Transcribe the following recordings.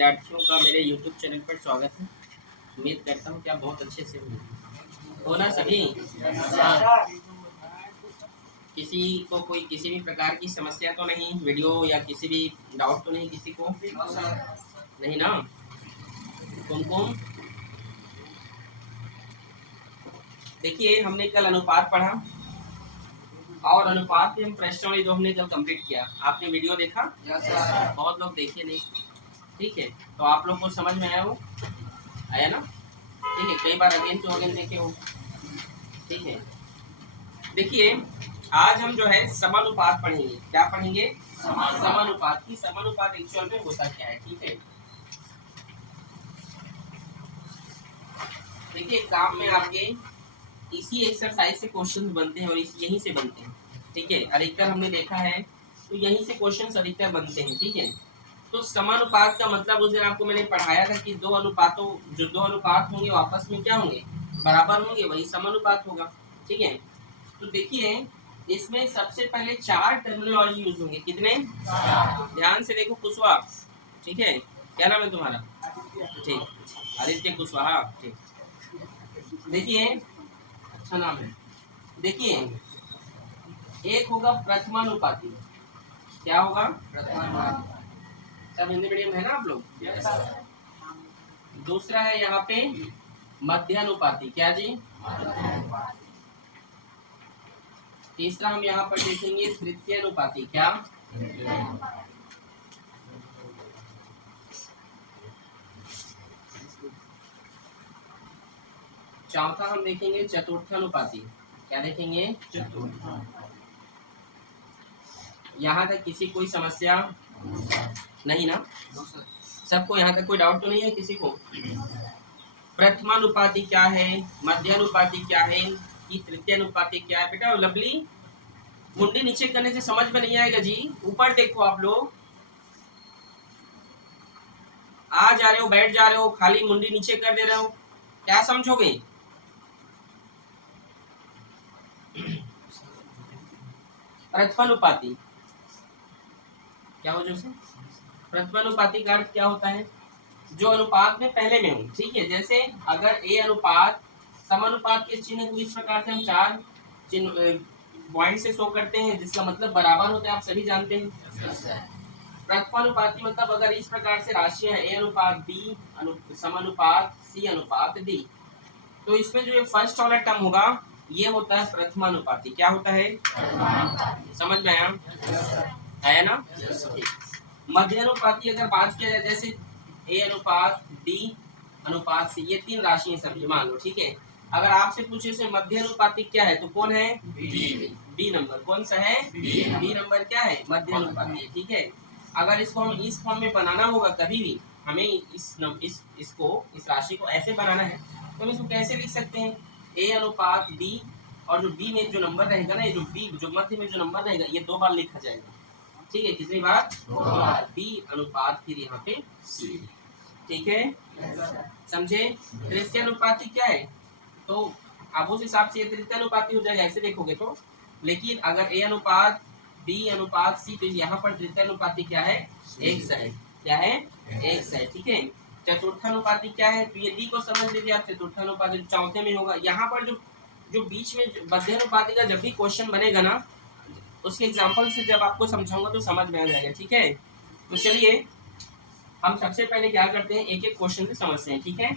विद्यार्थियों का मेरे YouTube चैनल पर स्वागत है। उम्मीद करता हूँ कि आप बहुत अच्छे से हो ना सभी। हाँ। किसी को कोई किसी भी प्रकार की समस्या तो नहीं, वीडियो या किसी भी डाउट तो नहीं किसी को? नहीं ना? कुमकुम, देखिए हमने कल अनुपात पढ़ा और अनुपात में हम प्रश्नावली जो हमने कल कंप्लीट किया, आपने वीडियो देखा? बहुत लोग देखे नहीं। ठीक है, तो आप लोग को समझ में आया हो? आया ना? ठीक है, कई बार अगेन टू अगेन देखे हो। ठीक है, देखिए आज हम जो है समानुपात पढ़ेंगे। क्या पढ़ेंगे? समानुपात की समानुपात एक्चुअल में होता क्या है। ठीक है, देखिए एग्जाम में आपके इसी एक्सरसाइज से क्वेश्चन बनते हैं और यहीं से बनते हैं। ठीक है, अधिकतर हमने देखा है तो यहीं से क्वेश्चन अधिकतर बनते हैं। ठीक है, तो समानुपात का मतलब उस दिन आपको मैंने पढ़ाया था कि दो अनुपात होंगे आपस में क्या होंगे, बराबर होंगे, वही समानुपात होगा। ठीक है, तो देखिए इसमें सबसे पहले चार टर्मिनोलॉजी यूज होंगे। कितने? ध्यान से देखो कुशवाहा। ठीक है, क्या नाम है तुम्हारा? ठीक, आदित्य कुशवाहा। ठीक, देखिए अच्छा नाम है। देखिए एक होगा प्रथमानुपाती। क्या होगा? प्रथमानुपाती। सब हिंदी मीडियम है ना आप लोग? दूसरा है यहाँ पे मध्यानुपाती। क्या जी? तीसरा हम यहाँ पर देखेंगे तृतीयानुपाती। क्या? चौथा हम देखेंगे चतुर्थानुपाती। क्या देखेंगे? यहाँ तक किसी कोई समस्या नहीं ना? सबको यहाँ तक कोई डाउट तो नहीं है किसी को? प्रथमानुपाती क्या है, मध्यानुपाती क्या है, कि तृतीयानुपाती क्या है? बेटा लवली, मुंडी नीचे करने से समझ में नहीं आएगा जी। ऊपर देखो, आप लोग आ जा रहे हो, बैठ जा रहे हो, खाली मुंडी नीचे कर दे रहे हो, क्या समझोगे? प्रथमानुपाती क्या हो? जो प्रथमानुपाती का अर्थ क्या होता है? जो अनुपात में पहले में हो। ठीक है, जैसे अगर ए अनुपात समानुपात के चिन्ह को इस प्रकार से हम चार चिन्ह पॉइंट से शो करते हैं, जिसका मतलब बराबर होते हैं, आप सभी जानते हैं। प्रथमानुपाती मतलब अगर इस प्रकार से राशियां ए अनुपात बी समानुपात सी अनुपात डी, तो इसमें जो ये फर्स्ट वाला टर्म होगा ये होता है प्रथमानुपाती। क्या होता है? समझ में आया? आया ना? मध्यानुपाती अगर बात किया जाए, जैसे ए अनुपात डी अनुपात सी, ये तीन राशि समझे मान लो। ठीक है, अगर आपसे पूछे से मध्यानुपाती क्या है तो कौन है? B number. कौन सा है? बी नंबर क्या है? मध्यानुपाती। ठीक है, अगर इसको हम इस फॉर्म में बनाना होगा, कभी भी हमें इस राशि को ऐसे बनाना है तो हम इसको कैसे लिख सकते हैं? ए अनुपात बी, और जो बी में जो नंबर रहेगा ना, ये जो बी जो मध्य में जो नंबर रहेगा ये दो बार लिखा जाएगा। ठीक है, कितनी बार? दो बार। बी अनुपात फिर यहाँ पे सी। ठीक है, समझे? तृतीयानुपाती क्या है? तो अब उस हिसाब से ये तृतीयानुपाती हो जाएगा, ऐसे देखोगे तो। लेकिन अगर ए अनुपात बी अनुपात सी, तो यहाँ पर तृतीयानुपाती क्या है? एक से है। क्या है? एक से है। ठीक है, चतुर्थानुपाती क्या है? तो ये डी को समझ लीजिए आप। चतुर्थानुपाती चौथे में होगा। यहाँ पर जो बीच में मध्यानुपाती का जब भी क्वेश्चन बनेगा ना, उसके एग्जाम्पल से जब आपको समझाऊंगा तो समझ में आ जाएगा। ठीक है, तो चलिए हम सबसे पहले क्या करते हैं, एक एक क्वेश्चन से समझते हैं। ठीक है,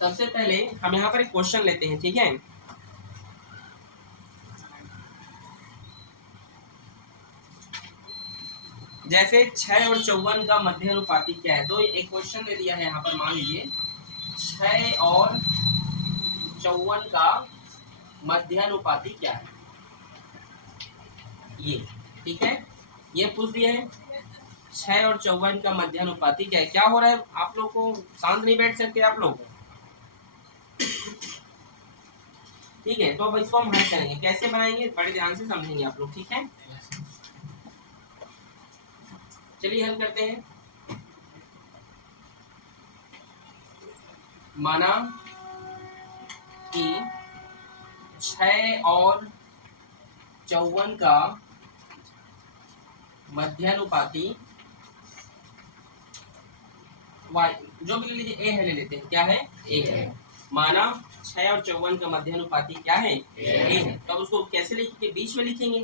सबसे पहले हम यहाँ पर एक क्वेश्चन लेते हैं। ठीक है, जैसे 6 और 54 का मध्यानुपाती क्या है? तो एक क्वेश्चन दे दिया है यहाँ पर, मान लीजिए 6 और 54 का मध्यानुपाती क्या है ये। ठीक है, ये पूछ दिया है 6 और 54 का मध्यानुपाती क्या है। क्या हो रहा है? आप लोग को शांत नहीं बैठ सकते आप लोग? ठीक है, तो अब इसको हम हल करेंगे। कैसे बनाएंगे? बड़े ध्यान से समझेंगे आप लोग। ठीक है, चलिए हल करते हैं। माना कि 6 और 54 का मध्यानुपाती y, जो भी ले लीजिए, ए है ले लेते हैं, क्या है, ए है। माना 6 और 54 का मध्यानुपाती क्या है, ए है। तो अब उसको कैसे लिखेंगे, बीच में लिखेंगे,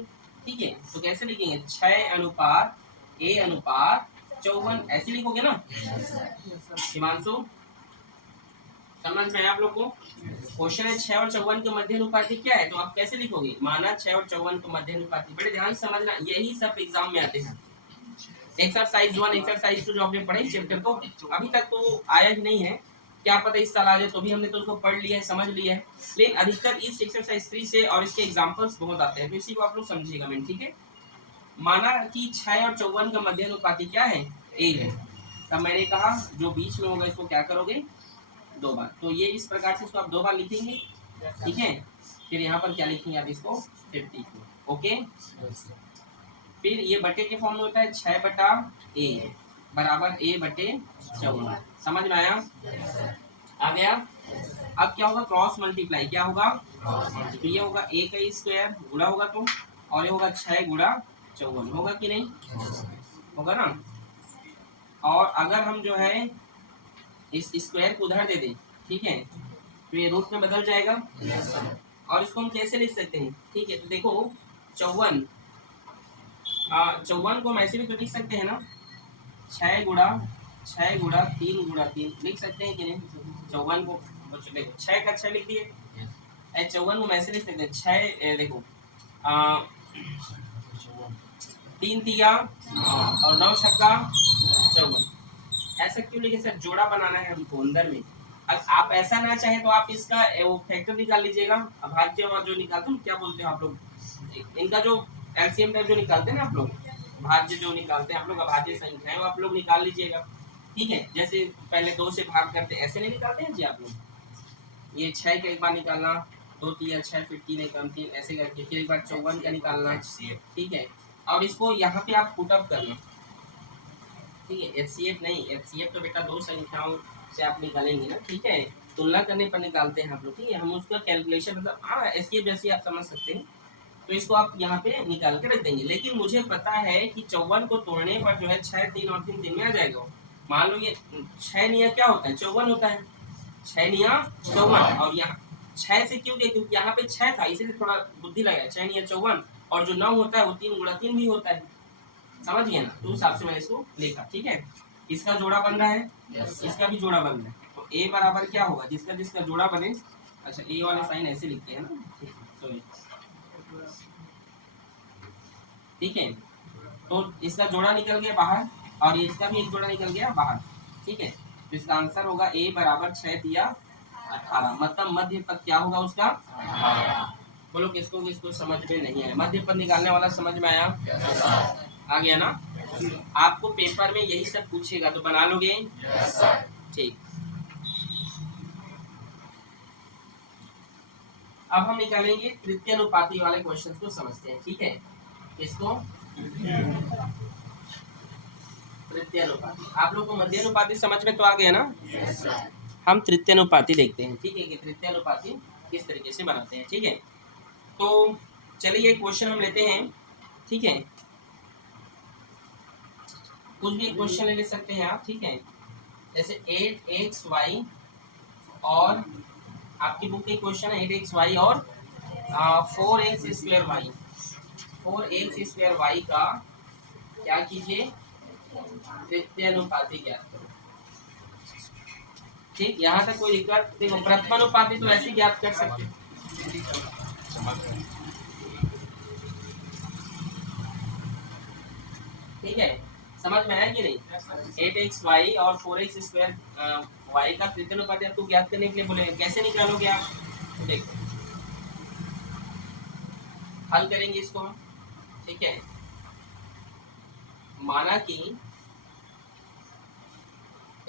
ठीक है। तो कैसे लिखेंगे, 6 अनुपात ए अनुपात 54, ऐसे लिखोगे ना हिमांशु, समझ में आया आप लोग को। क्वेश्चन है 6 और 54 के मध्य अनुपाती क्या है, तो आप कैसे लिखोगे, माना 6 और 54 के मध्य अनुपाती। बड़े ध्यान से समझना, यही सब एग्जाम में आते हैं। एक्सरसाइज 1 एक्सरसाइज 2 जो आपने पढ़े चैप्टर को, अभी तक तो आया ही नहीं है, क्या पता इस साल आ जाए, तो भी हमने तो उसको पढ़ लिया है, समझ लिया है। लेकिन अधिकतर इस एक्सरसाइज 3 से और इसके एग्जांपल्स बहुत आते हैं, तो इसी को आप लोग समझिएगा मैम, ठीक है। माना कि 6 और 54 का मध्य अनुपाती क्या है, ए है। तब मैंने कहा जो बीच में होगा इसको क्या करोगे, 2 बार। तो ये इस प्रकार से इसको आप 2 बार लिखेंगे, ठीक है। फिर यहाँ पर क्या लिखेंगे आप इसको 50, ओके। फिर ये बटे के फॉर्म में होता है 6 बटा ए बराबर ए बटे 54, समझ में आया, आ गया। अब क्या होगा, क्रॉस मल्टीप्लाई, क्या होगा, तो ये होगा ए का स्क्वायर गुणा होगा, तो और ये होगा 6 गुणा 54, होगा कि नहीं, होगा ना। और अगर हम जो है इस स्क्वायर को उधर दे दें, ठीक है, तो ये रूट में बदल जाएगा। और इसको हम कैसे लिख सकते हैं, ठीक है। तो देखो 54 54 को हम ऐसे भी तो लिख सकते हैं ना, 6 गुणा 3 गुणा 3 लिख सकते हैं कि नहीं। 54 को देखो 6 का 6 लिख दिए, 54 को हम ऐसे लिख सकते हैं 6, देखो 3 तिया और 9 छक्का 54। ऐसा क्यों लिखे सर, जोड़ा बनाना है हमको अंदर में। अब आप ऐसा ना चाहे तो आप इसका वो फैक्टर निकाल लीजिएगा, अभाज्य और जो निकालते हैं क्या बोलते हैं आप लोग, इनका जो एलसीएम टाइप जो निकालते हैं ना आप लोग, भाज्य जो निकालते हैं आप लोग, अभाज्य संख्या है वो आप लोग निकाल लीजिएगा, ठीक है। जैसे पहले 2 से भाग करते ऐसे नहीं निकालते हैं जी आप लोग। ये 6 का एक बार निकालना, 2 तिया 6 फिर 3 एकम 3 ऐसे करके, फिर एक बार 54 का निकालना, ठीक है। और इसको यहाँ पे आप पुट अप करना, ठीक है। एचसीएफ नहीं, एचसीएफ तो बेटा 2 संख्याओं से आप निकालेंगे ना, ठीक है। तुलना करने पर निकालते हैं आप लोग, ठीक है। हम उसका कैलकुलेशन मतलब हाँ एचसीएफ जैसे आप समझ सकते हैं, तो इसको आप यहाँ पे निकाल के रख देंगे। लेकिन मुझे पता है कि 54 को तोड़ने पर जो है 6 3 और 3 में आ जाएगा। मान लो ये 6 निया क्या होता है, 54 होता है, 6 निया 54। और यहाँ 6 से क्यों गए, क्योंकि यहाँ पे 6 था, इसीलिए थोड़ा बुद्धि लगाया, 6 निया 54। और जो 9 होता है वो 3 गुणा 3 भी होता है, समझ गए ना। तो उस हिसाब से मैंने इसको लिखा, ठीक है। इसका जोड़ा बन रहा है, इसका भी जोड़ा बन रहा है, तो ए बराबर क्या होगा, जिसका जिसका जोड़ा बने। अच्छा ए वाले साइन ऐसे लिखते हैं ना, सॉरी, ठीक है। तो इसका जोड़ा निकल गया बाहर और इसका भी एक जोड़ा निकल गया बाहर, ठीक है। तो इसका आंसर होगा ए बराबर 6 तिया 18, मतलब मध्य पद क्या होगा उसका 18। बोलो किसको किसको समझ में नहीं आया, मध्य पद निकालने वाला समझ में आया, आ गया ना। आपको पेपर में यही सब पूछेगा तो बना लोगे, ठीक। अब हम निकालेंगे तृतीय अनुपाती वाले क्वेश्चन को समझते हैं, ठीक है। इसको तृतीय अनुपाती, आप लोग को मध्य अनुपाती समझ में तो आ गया ना। हम तृतीय अनुपाती देखते हैं, ठीक है, कि तृतीय अनुपाती किस तरीके से बनाते हैं, ठीक है। तो चलिए क्वेश्चन हम लेते हैं, ठीक है। कुछ भी क्वेश्चन ले सकते हैं आप, ठीक है। जैसे 8xy और आपकी बुक के क्वेश्चन है 8xy और 4x² y, 4x² y का क्या कीजिए, तृतीय अनुपाती ज्ञात करो, ठीक। यहाँ तक कोई दिक्कत, देखो प्रथम अनुपाती तो ऐसे ज्ञात कर सकते हैं, ठीक है। समझ में आया कि नहीं, 8xy और 4x² y का तृतीय अनुपाती आपको ज्ञात करने के लिए बोले, कैसे निकालोगे आप, तो देखो हल करेंगे इसको हम, ठीक है। माना कि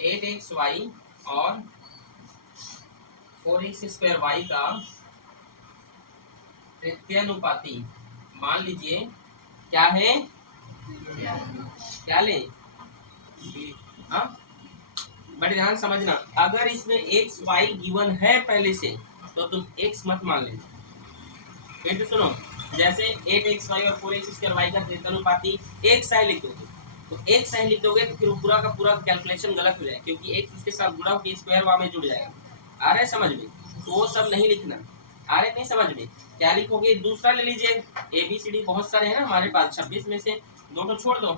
8xy और 4x² y का तृतीय अनुपाती मान लीजिए क्या है, क्या ले, हाँ बड़े ध्यान समझना। अगर इसमें एक्स वाई गिवन है पहले से तो तुम एक्स मत मान लेना, फिर तो सुनो जैसे 8xy और 4x² का त्रिकोणानुपाती एक साइन लिख दोगे, तो एक साइन लिख दोगे तो फिर वो पूरा का पूरा कैलकुलेशन गलत हो जाएगा, क्योंकि x उसके साथ गुणा होकर स्क्वायर वहां में जुड़ जाएगा। आ रहा है समझ में? तो वो सब नहीं लिखना। आ रहे नहीं समझ में? क्या लिखोगे? दूसरा ले लीजिए, ABCD बहुत सारे हैं ना हमारे पास, 26 में से 2 तो छोड़ दो,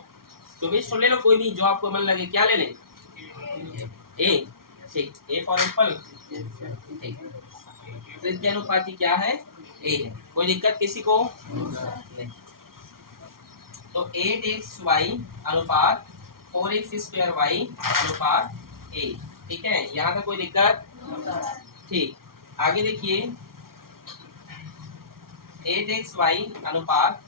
24 तो ले लो, कोई भी जो आपको मन लगे। क्या ले लें? ए, ठीक, ए फॉर एप्पल, ठीक। त्रिकोणानुपाती क्या है? ए है। कोई दिक्कत किसी को? नहीं। तो 8xy अनुपात 4x² अनुपात ए, ठीक है, यहाँ तक कोई दिक्कत? ठीक। आगे देखिए, 8xy अनुपात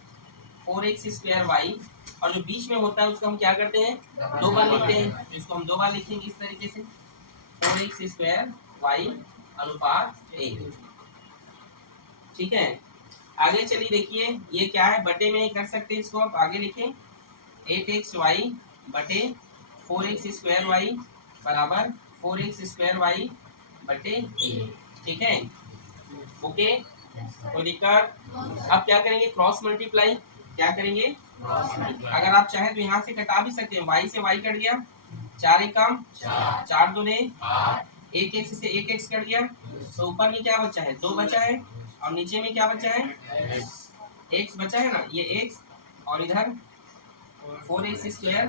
4x² और जो बीच में होता है उसको हम क्या करते हैं? 2 बार लिखते हैं, इसको हम 2 बार लिखेंगे इस तरीके से, 4x² अनुपात ए, ठीक है। आगे चलिए देखिए, ये क्या है? बटे में कर सकते हैं इसको, आप आगे लिखें 8xy बटे 4x² बराबर 4x² बटे ए, ठीक है। ओके, कोई दिक्कत? अब क्या करेंगे? Cross multiply. क्या करेंगे? अगर आप चाहें तो यहाँ से कटा भी सकते हैं, y से y कट गया, 4 एकम 4 दूने 1 x से 1 x कट गया, तो ऊपर में क्या बचा है? 2 बचा है, और नीचे में क्या बचा है? x बचा है ना, ये x, और इधर 4x²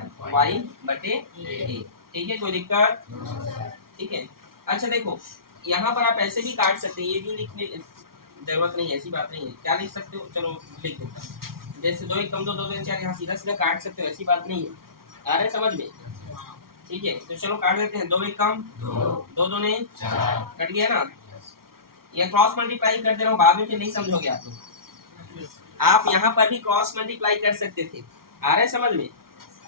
बटे a, ठीक है। कोई दिक्कत? ठीक है। अच्छा देखो, यहाँ पर आप ऐसे भी काट सकते हैं, ये भी लिखने जरूरत नहीं है, ऐसी बात नहीं है। क्या लिख सकते हो? चलो लिख देता हूँ, जैसे 2 एकम 2 2 2 4, यहाँ सीधा सीधा काट सकते हो, ऐसी बात नहीं है। आ रहा है समझ में? ठीक है, तो चलो काट देते हैं। 2 एकम 2 दूने कट गया ना, ये क्रॉस मल्टीप्लाई कर दे रहा हूँ, बाद में फिर नहीं समझोगे आप लोग। आप यहाँ पर भी क्रॉस मल्टीप्लाई कर सकते थे। आ रहा है समझ में?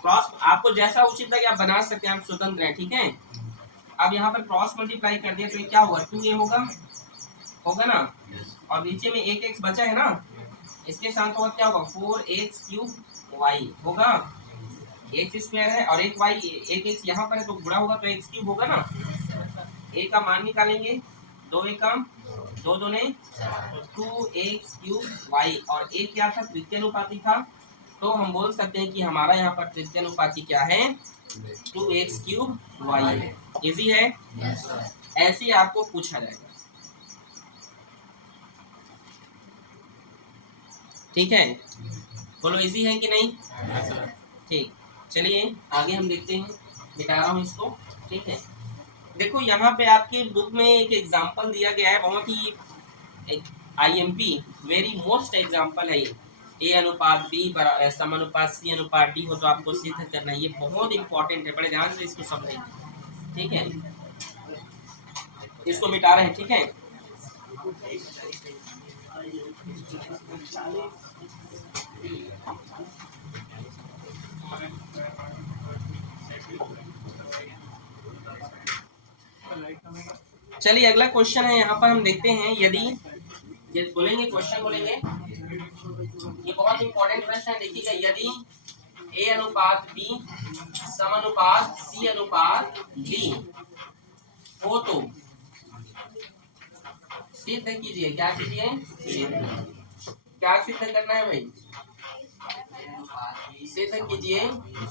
क्रॉस आपको जैसा उचित लगे आप बना सकते हैं, आप स्वतंत्र हैं, ठीक है। अब यहाँ पर क्रॉस मल्टीप्लाई कर दिया तो ये क्या होगा? 2a होगा ना, और नीचे में 1x बचा है ना, इसके साथ होगा क्या होगा? 4x³ होगा, x² है और 1x यहाँ पर है तो गुणा होगा, तो x³ होगा ना। a का मान निकालेंगे, 2 एकम 2 दूने 2x³ और a क्या था? त्रिकोणानुपाती था, तो हम बोल सकते हैं कि हमारा यहाँ पर त्रिकोणानुपाती क्या है? 2x³ है। इजी है? ऐसे ही आपको पूछा जाएगा, ठीक है। बोलो इजी है कि नहीं? ठीक, चलिए आगे हम देखते हैं, मिटा रहा हूँ इसको, ठीक है। देखो यहाँ पे आपके बुक में एक एग्जांपल दिया गया है, बहुत ही IMP वेरी मोस्ट एग्जांपल है ये। A अनुपात B समानुपात C अनुपात D हो तो आपको सिद्ध करना है, ये बहुत इंपॉर्टेंट है, बड़े ध्यान से इसको समझेंगे, ठीक है। इसको मिटा रहे हैं, ठीक है। चलिए अगला क्वेश्चन है, यहाँ पर हम देखते हैं, यदि ये बोलेंगे क्वेश्चन बोलेंगे, ये बहुत इंपॉर्टेंट प्रश्न है, देखिएगा। यदि A अनुपात B समानुपात C अनुपात D हो तो सिद्ध कीजिए। क्या कीजिए? क्या सिद्ध करना है भाई? सिद्ध कीजिए,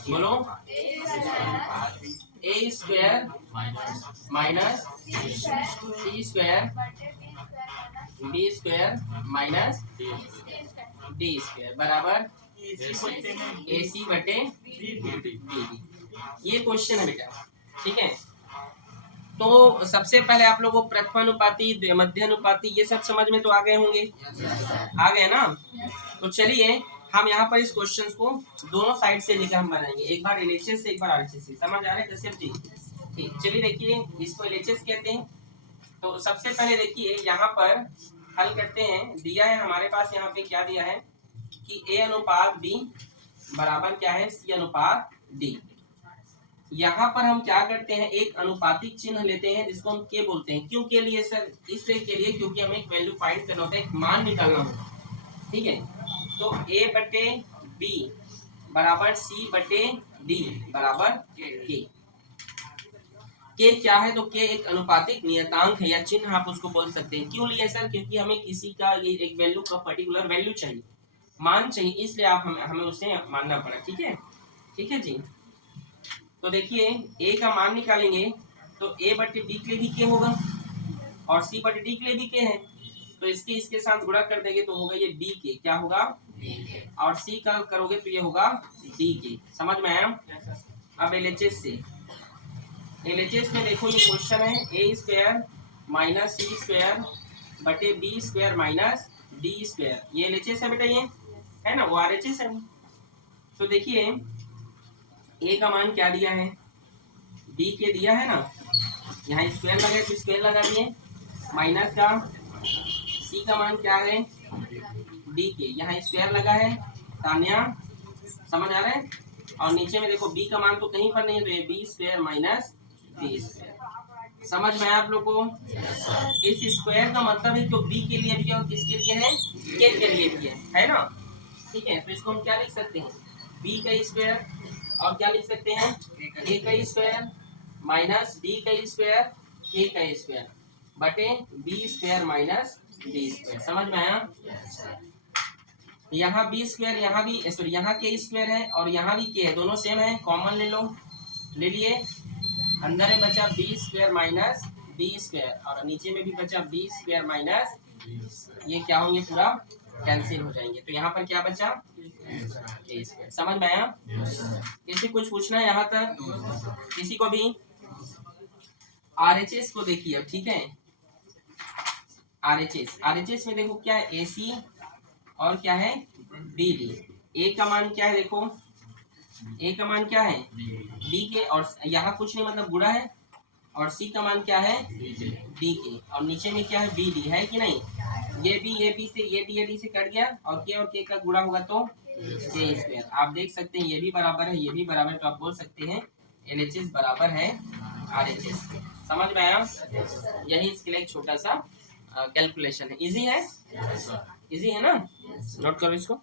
बोलो। A² minus C² B² minus D² बराबर AC बटे BD। ये क्वेश्चन है बेटा, ठीक है। तो सबसे पहले आप लोगों को प्रथमानुपाती, मध्यानुपाती, ये सब समझ में तो आ गए होंगे, आ गए ना। तो चलिए हम यहाँ पर इस क्वेश्चन को दोनों साइड से लेकर हम बनाएंगे, एक बार LHS से एक बार RHS से। समझ आ रहा है कश्यप जी? ठीक, चलिए देखिए, इसको LHS कहते हैं। तो सबसे पहले देखिए यहाँ पर हल करते हैं, दिया है हमारे पास यहाँ पे, क्या दिया है कि A अनुपात B बराबर क्या है? C अनुपात D। यहाँ पर हम क्या करते हैं? एक अनुपातिक चिन्ह लेते हैं जिसको हम के बोलते हैं। क्यों के लिए सर? इसलिए के लिए क्योंकि हमें एक वैल्यू फाइंड करना होता है, एक मान निकालना होता है, ठीक है। तो A बटे B बराबर C बटे D बराबर के। के क्या है, तो के एक अनुपातिक नियतांक है या चिन्ह आप उसको बोल सकते हैं। क्यों लिए सर? क्योंकि हमें किसी का ये एक वैल्यू का पर्टिकुलर वैल्यू चाहिए, मान चाहिए, इसलिए आप हमें उसे मानना पड़ा। ठीक है, ठीक है जी। तो देखिए ए का मान निकालेंगे तो ए बटे बी के लिए भी के होगा और सी बटे डी के लिए भी के है, तो इसके साथ गुणा कर देंगे तो होगा ये बी के, क्या होगा, और सी का करोगे तो ये होगा डी के। समझ में आया? अब एलएचएस से, एलएचएस में देखो ये क्वेश्चन है A square minus C square बटे B square minus D square, ये एलएचएस है बेटा, ये है ना, वो आरएचएस है। तो देखिए ए का मान क्या दिया है, बी के दिया है ना, यहाँ स्क्वायर लगा तो स्क्वायर लगा दिए, माइनस का सी का मान क्या है, डी के, यहाँ स्क्वायर लगा है, तान्या समझ आ रहा है, और नीचे में देखो बी का मान तो कहीं पर नहीं है, तो ये B square minus D square. समझ में आया आप लोग को? इस स्क्वायर का मतलब है जो बी के लिए भी है और किसके लिए है, के लिए भी है ना। ठीक है, तो इसको हम क्या लिख सकते हैं, बी का स्क्वायर, और क्या लिख सकते हैं, ए का स्क्वायर माइनस डी का स्क्वायर के का स्क्वायर बटे B square minus D square. समझ में आया? यहाँ बी स्क्वायर, यहाँ भी सॉरी, यहाँ के स्क्वायर है और यहाँ भी के है, दोनों सेम है, कॉमन ले लो, ले लिए, अंदर में बचा B square minus D square और नीचे में भी बचा बी स्क्वायर माइनस, ये क्या होंगे, पूरा कैंसिल हो जाएंगे, तो यहाँ पर क्या बचा, के स्क्वायर। समझ में आया? किसी कुछ पूछना है यहाँ तक, किसी को भी? आरएचएस को देखिए अब, ठीक है, आरएचएस में देखो क्या है, एसी और क्या है, बीडी। ए का मान क्या है, देखो ए का मान क्या है, डी के, और यहाँ कुछ नहीं मतलब गुणा है, और सी का मान क्या है, डी के, और नीचे में क्या है, बी डी है कि नहीं, ये बी से ये डी से कट गया, और के का गुणा होगा तो के स्क्वायर। आप देख सकते हैं ये भी बराबर है, ये भी बराबर है, तो आप बोल सकते हैं एलएचएस बराबर है आरएचएस। समझ में आया? यही इसके लिए एक छोटा सा कैलकुलेशन है, इजी है, इजी है ना, नोट करो इसको।